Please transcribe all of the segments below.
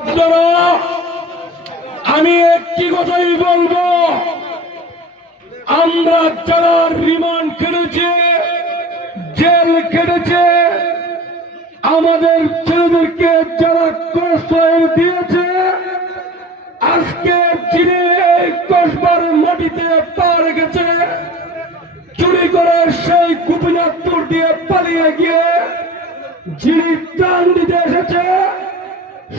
আপনারা আমি একটি কথাই বলবো, আমরা যারা রিমান্ড কেটেছে, জেল কেটেছে, আমাদের ছেলেদেরকে যারা প্রশ্রয় দিয়েছে, আজকে যিনি এই কসবার মাটিতে পা রেখেছে, চুরি করে সেই গোপীনাথপুর দিয়ে পালিয়ে গিয়ে যিনি প্রাণ দিতে এসেছে,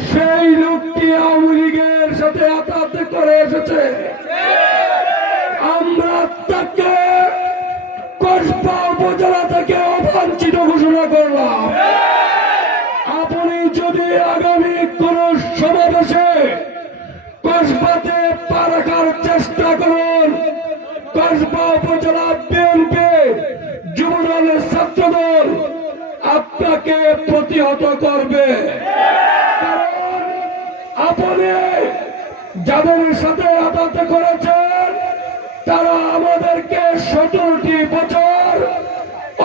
সেই লোকটি আওয়ামী লীগের সাথে আঘাত করে এসেছে। আমরা তাকে কসবা উপজেলা থেকে অবাঞ্ছিত ঘোষণা করলাম। আপনি যদি আগামী কোন সমাবেশে কসবাতে পা রাখার চেষ্টা করুন, কসবা উপজেলা বিএনপি, যুবদল, ছাত্রদল আপনাকে প্রতিহত করবে। আপনি যাদের সাথে আঘাত করেছেন তারা আমাদেরকে 17টি বছর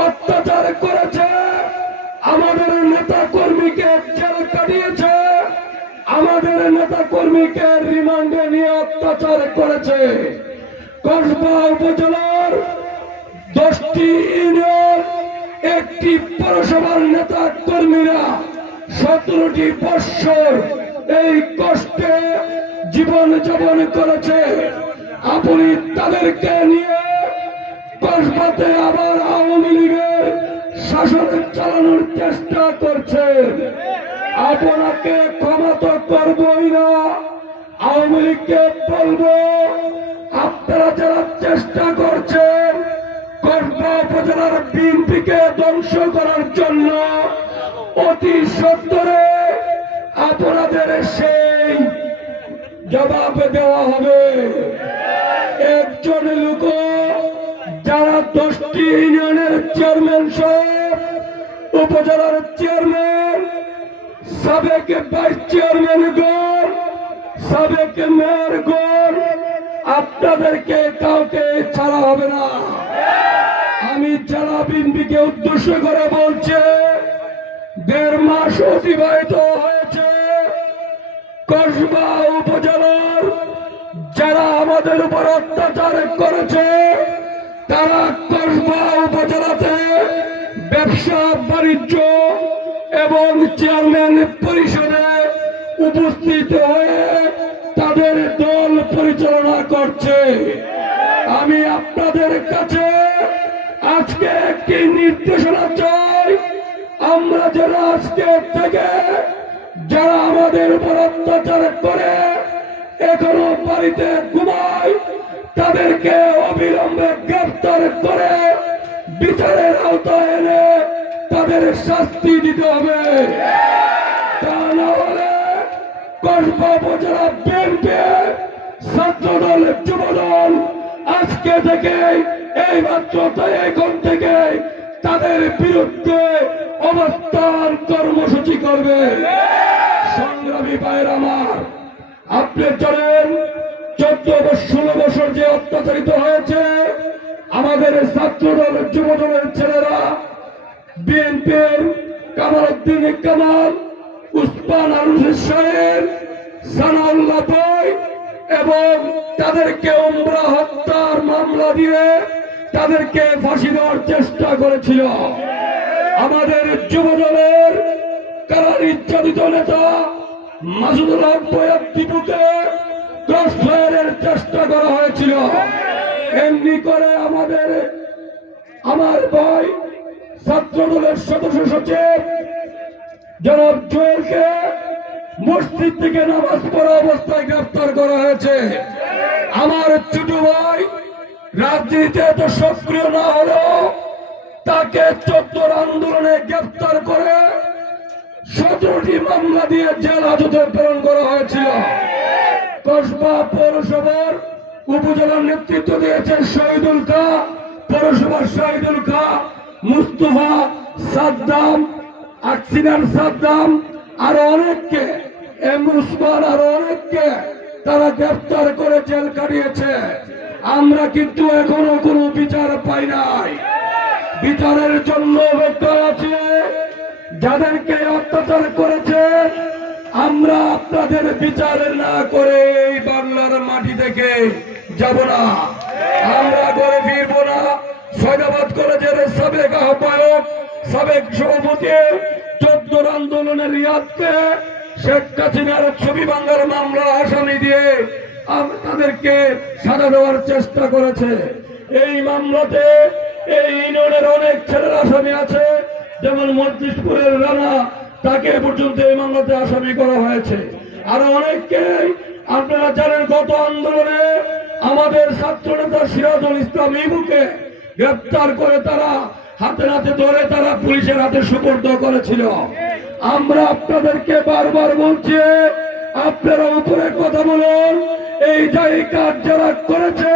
অত্যাচার করেছে, আমাদের নেতা কর্মীকে জেল কাটিয়েছে, আমাদের নেতা কর্মীকে রিমান্ডে নিয়ে অত্যাচার করেছে। কসবা উপজেলার 10টি ইউনিয়ন, একটি পৌরসভার নেতা কর্মীরা 17টি বৎসর এই কষ্টে জীবন যাপন করেছে। আপনি তাদেরকে নিয়ে কসবাতে আবার আওয়ামী লীগের শাসন চালানোর চেষ্টা করছেন। আপনাকে ক্ষমা তো করবই না, আওয়ামী লীগকে বলবো, আপনারা যারা চেষ্টা করছেন কসবা উপজেলার বিএনপিকে ধ্বংস করার জন্য, অতি সত্বরে আপনাদের সেই জবাব দেওয়া হবে। একজন লোক যারা 10টি ইউনিয়নের চেয়ারম্যান সাহেব, উপজেলার চেয়ারম্যান, সাবেক ভাইস চেয়ারম্যান গণ, সাবেক মেয়র গণ, আপনাদেরকে কাউকে ছাড়া হবে না। আমি জেলা বিএনপিকে উদ্দেশ্য করে বলছি, 1.5 মাস অতিবাহিত হয়েছে। কসবা উপজেলার যারা আমাদের উপর অত্যাচার করেছে তারা কসবা উপজেলাতে ব্যবসা বাণিজ্য এবং চেয়ারম্যান পরিষদে উপস্থিত হয়ে তাদের দল পরিচালনা করছে। আমি আপনাদের কাছে আজকে একটি নির্দেশনা চাই, আমরা যারা আজকে থেকে যারা আমাদের উপর অত্যাচার করে এখনো বাড়িতে ঘুমায়, তাদেরকে অবিলম্বে গ্রেফতার করে বিচারের আওতায় এনে তাদের শাস্তি দিতে হবে। তা না হলে কসবা উপজেলা বিএনপি, ছাত্রদল, যুবদল আজকে থেকে এই মাত্র এখন থেকে তাদের বিরুদ্ধে অবস্থান কর্মসূচি করবে। সংগ্রামী ভাইয়ের আমার, আপনি জানেন 14-16 বছর যে অত্যাচারিত হয়েছে আমাদের ছাত্রদল, যুবদলের ছেলেরা, বিএনপির কামালউদ্দিন কামাল, উসমান আরুজ সাহেব, সানাউল্লাহ ভাই, এবং তাদেরকে উমরা হত্যার মামলা দিয়ে তাদেরকে ফাঁসি দেওয়ার চেষ্টা করেছিল। আমাদের যুবদলের কারা নির্যাতিত নেতা মাসুদুল হক বয়াত টিপুকে ক্রসফায়ারের চেষ্টা করা হয়েছিল। এমনি করে আমার ভাই ছাত্রদলের সদস্য সচিব জনাব জুয়েলকে মসজিদ থেকে নামাজ পড়া অবস্থায় গ্রেফতার করা হয়েছে। আমার ছোট ভাই রাজনীতিতে এত সক্রিয় না হলেও তাকে 14 আন্দোলনে গ্রেফতার করে 17টি মামলা দিয়ে জেল হাজতে প্রেরণ করা হয়েছিল। কসবা পৌরসভার উপজেলার নেতৃত্ব দিয়েছেন শহীদুল খাঁ, পৌরসভার শহীদুল খাঁ, মুস্তফা, সাদ্দাম, আকসিনার সাদ্দাম, আরো অনেককে, উসমান, আরো অনেককে তারা গ্রেফতার করে জেল কাটিয়েছে। আমরা কিন্তু এখনো কোনো বিচার পাই নাই। বিচারের জন্য অপেক্ষা আছে। যাদেরকে অত্যাচার করেছে আমরা আপনাদের বিচার না করে এই বাংলার মাটি থেকে যাব না, আমরা করে ফিরবো না। সৈদাবাদ কলেজের সাবেক আহ্বায়ক, সাবেক সভাপতি, 14 আন্দোলনের রিয়াদকে শেখ হাসিনার ছবি বাংলার মামলা আসামি দিয়ে তাদেরকে সাজা দেওয়ার চেষ্টা করেছে। এই মামলাতে এই ইউনিয়নের অনেক ছেলের আসামি আছে, যেমন মসজিদপুরের রানা, তাকে পর্যন্ত এই মামলাতে আসামি করা হয়েছে। আরো অনেককে আপনারা জানেন, গত আন্দোলনে আমাদের ছাত্র নেতা সিরাজুল ইসলাম ইবুকে গ্রেপ্তার করে তারা হাতে হাতে ধরে তারা পুলিশের হাতে সুপর্দ করেছিল। আমরা আপনাদেরকে বারবার বলছি, আপনারা উপরে কথা বলুন। এই জায়গা যারা করেছে,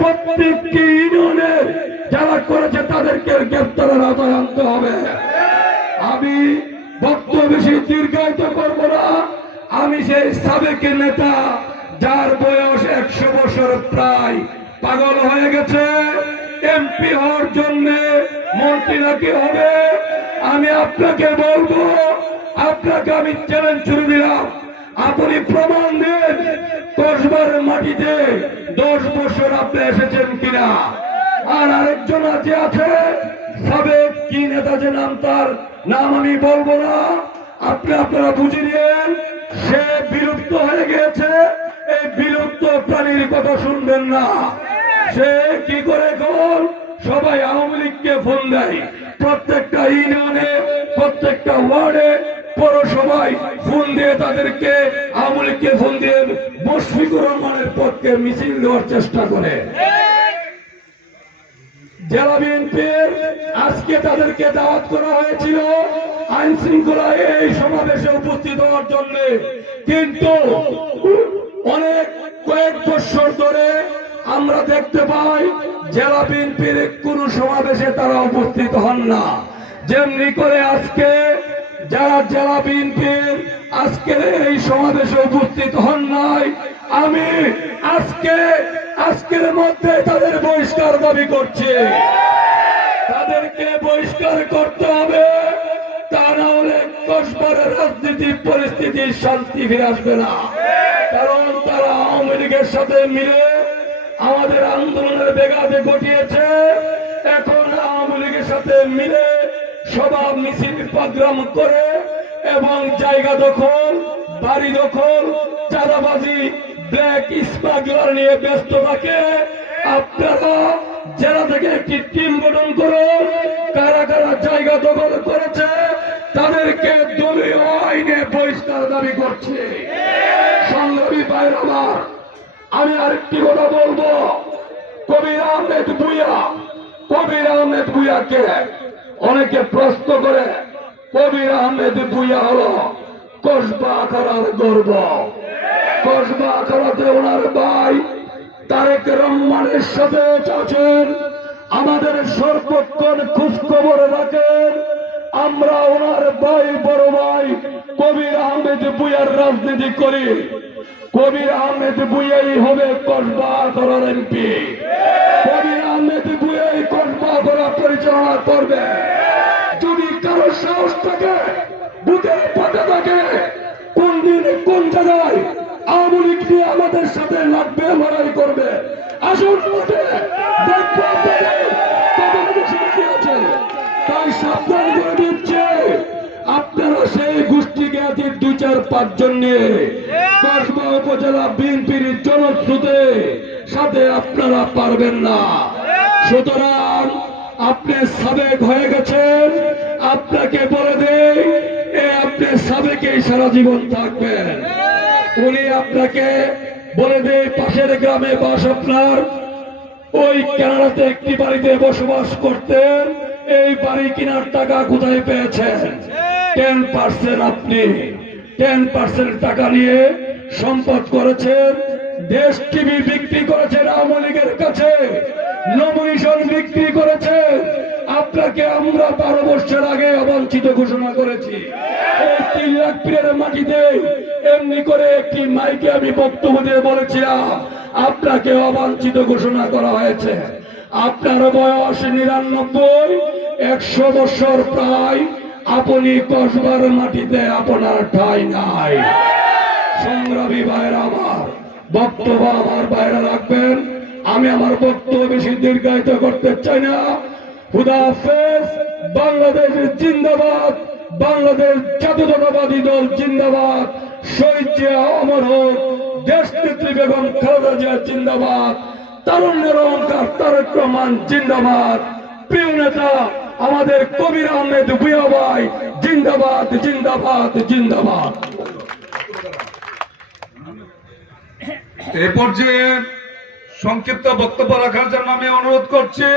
প্রত্যেকটি ইউনিয়নের যারা করেছে তাদেরকে গ্রেপ্তারের আওতায় আনতে হবে। আমি বক্তব্য বেশি দীর্ঘায়িত করব না। আমি সেই সাবেক নেতা যার বয়স 100 বছর প্রায়, পাগল হয়ে গেছে এমপি হওয়ার জন্য, মন্ত্রী নাকি হবে। আমি আপনাকে বলবো, আপনাকে আমি চ্যালেঞ্জ ছুড়ে দিলাম, আপনি প্রমাণ দেন কসবার মাটিতে 10 বছর আপনি এসেছেন কিনা। আর আরেকজন আছে সাবেক কি নেতা, যে নাম, তার নাম আমি বলবো না, আপনারা বুঝে নিন, সে বিলুপ্ত হয়ে গেছে। এই বিলুপ্ত প্রাণীর কথা শুনবেন না। সে কি করে এখন সবাই আওয়ামী লীগকে ফোন দেয়, প্রত্যেকটা ইউনিয়নে, প্রত্যেকটা ওয়ার্ডে, পৌরসভায় ফোন দিয়ে তাদেরকে আওয়ামী লীগকে ফোন দিয়ে মুশফিকুর রহমানের পক্ষে মিছিল দেওয়ার চেষ্টা করে। জেলা বিএনপির আজকে তাদেরকে দাওয়াত করা হয়েছিল আইন শৃঙ্খলায় এই সমাবেশে উপস্থিত হওয়ার জন্য, কিন্তু কয়েক বছর ধরে আমরা দেখতে পাই জেলা বিএনপির কোন সমাবেশে তারা উপস্থিত হন না। যেমনি করে আজকে যারা জেলা বিএনপির আজকের এই সমাবেশে উপস্থিত হন নাই, আমি আজকের মধ্যে তাদের বহিষ্কার দাবি করছি। তাদেরকে বহিষ্কার করতে হবে, তা না হলে কসবার রাজনীতির পরিস্থিতি শান্তি ফিরে আসবে না। কারণ তারা আওয়ামী লীগের সাথে মিলে আমাদের আন্দোলনের বেগাতে ঘটিয়েছে। এখন আওয়ামী লীগের সাথে মিলে সভা মিছিল প্রোগ্রাম করে এবং জায়গা দখল, বাড়ি দখল, চাঁদাবাজি, ব্ল্যাক স্মাগলার নিয়ে ব্যস্ত থাকে। আপনারা জেলা থেকে একটি টিম গঠন করুন, কারা কারা জায়গা দখল করেছে তাদেরকে দলীয় আইনে বহিষ্কার দাবি করছে। সংগ্রামী ভাইরা আমার, আমি আরেকটি কথা বলবো। কবির আহমেদ ভূঁইয়াকে অনেকে প্রশ্ন করে, কবির আহমেদ ভূঁইয়া হলো কসবা আখাড়ার গর্ব। কসবা আখাড়াতে ওনার ভাই তারেক রহমানের সাথে আছেন, আমাদের সর্বক্ষণ খোঁজ খবর রাখেন। আমরা ওনার ভাই, বড় ভাই কবির আহমেদ ভূঁইয়ার রাজনীতি করি। কবির আহমেদ ভূঁইয়াই হবে কসবা আখাড়ার এমপি। কবির আহমেদ ভূঁইয়াই কসবা আখাড়া পরিচালনা করবে। যদি কারো সাহস থাকে, বুকের পাতে থাকে, কোন দিন কোন জায়গায় আওয়ামী লীগ নিয়ে আমাদের সাথে লাগবে, লড়াই করবে, আসুন মাঠে দেখবো আপনাদের কতটুকু শক্তি আছে। তাই সাবধান করে দিচ্ছে, আপনারা সেই গোষ্ঠী জ্ঞাতির 2-4-5 জন নিয়ে কসবা উপজেলা বিএনপির জনস্রোতে সাথে আপনারা পারবেন না। সুতরাং আপনি সাবেক হয়ে গেছেন, আপনাকে বলে দেই, আপনি সাবেকেই সারা জীবন থাকবেন। উনি আপনাকে বলে দেয়, পাশের গ্রামে বাস আপনার, ওই কানাডাতে একটি বাড়িতে বসবাস করতেন, এই বাড়ি কেনার টাকা কোথায় পেয়েছেন? 10% আপনি 10% টাকা নিয়ে সম্পদ করেছেন। দেশ টিভি বিক্রি করেছেন আওয়ামী লীগের কাছে, নমিনেশন বিক্রি করেছেন। আপনাকে আমরা 12 বছর আগে অবাঞ্ছিত ঘোষণা করেছি। এই 3 লাখ পীরের মাটিতে এমনি করে একটি মাইকে আমি বক্তব্য দিয়ে বলেছিলাম, আপনাকে অবাঞ্ছিত ঘোষণা করা হয়েছে। আপনার বয়স 99, 100 বছর প্রায় আপনি কসবার মাটিতে আপনার ঠাঁই নাই। সংগ্রামী ভাইরা আমার, বক্তব্য আমার বাইরে রাখবেন। আমি আমার বক্তব্য বেশি দীর্ঘায়িত করতে চাই না। খুদা হাফেজ। বাংলাদেশ জিন্দাবাদ, বাংলাদেশ জাতীয়তাবাদী দল জিন্দাবাদ, শহীদ জিয়া অমর হোক, দেশ নেত্রী বেগম খালেদা জিয়া জিন্দাবাদ, তারুণ্যের অহংকার তারেক রহমান জিন্দাবাদ, প্রিয় নেতা আমাদের কবির আহমেদ ভূঁইয়া ভাই জিন্দাবাদ, জিন্দাবাদ, জিন্দাবাদ। এই পর্যায়ে সংক্ষিপ্ত বক্তব্য রাখার জন্য আমি অনুরোধ করছি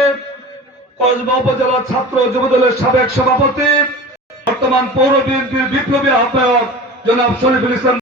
কসবা উপজেলা ছাত্র যুবদলের সাবেক সভাপতি, বর্তমান পৌর বিএনপির বিপ্লবী আহ্বায়ক জনাব শরীফুল ইসলাম